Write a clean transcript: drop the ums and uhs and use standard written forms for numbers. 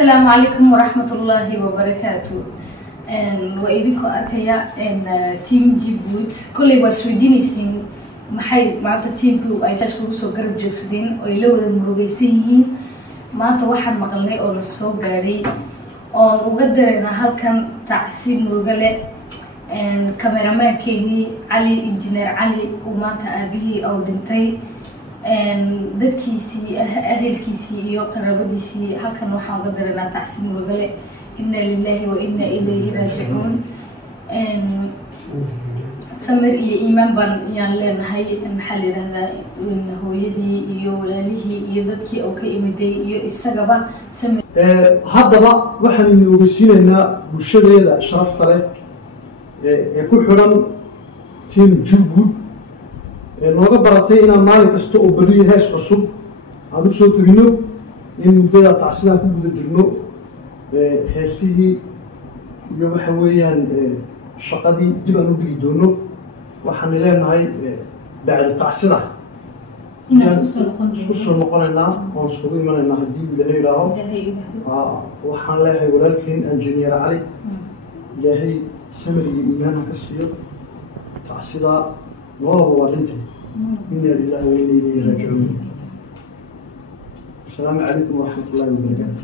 السلام عليكم ورحمة الله وبركاته. وإذنكم أركيا تيم جيبوت كل وسويدين سين محي مع تيمكو أيساس كوسو قرب جوسدين ويلو المروجيسين ما توحد مقلني أو نصو قاري أو وقدرنا هل كان تعسيب مرجلة كاميرامان كيني علي إنجنير علي وما تأبيه أو دنتي dadkiisii adeelkiisii iyo qaraabadiisii halkan waxaan uga dareynaa tacsiin murugale inna lillahi wa inna ilayhi raajicuun samir iyo iimaan baan yaan leenahay maxaa la yiraahdaa hooyadii iyo walaalihii iyo dadkii oo ka imiday iyo isagaba samir haddaba waxaan ogeysiinaynaa bulshadeeda sharafta leh ee ku xiran team Jilwood nooga baratay inaan maalin kasta oo bariyo hees cusub aan u soo tagino in muddada tacsidan ku guda jirno heesihii iyo waxa weeyaan shaqadii dib aan u dhigi doono waxaan leenahay bacda tacsida isku soo noqonaynaa oo isku imanaynaa haddii ilaahay ilaaho waxaan leeyahay walaalkeen injineer cali ilaahay samir iyo iimaan ha ka siiyo tacsida نور وادنته إنا لله وإنا إليه راجعون. السلام عليكم ورحمة الله وبركاته.